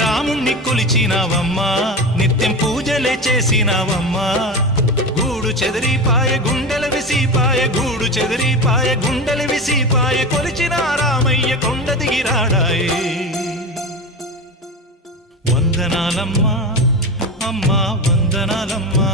రాముణ్ణి కొలిచినావమ్మా నిత్యం పూజలే చేసినావమ్మా గూడు చెదిరిపాయ గుండెల విసిపాయ గూడు చెదిరిపాయ గుండెల విసిపాయ కొలిచిన రామయ్య కొండ దిగిరాడాయే వందనాలమ్మా అమ్మా వందనాలమ్మా